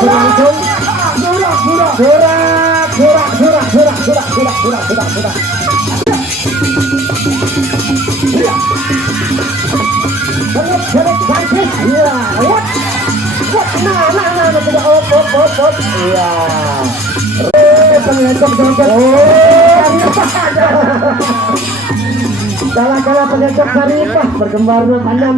berlangsung. Surak. Iya. Banget bagus. Iya. What? Nah. Op. Iya. Pengetok joget. Kalah pengetok Saripah berkembar panjang.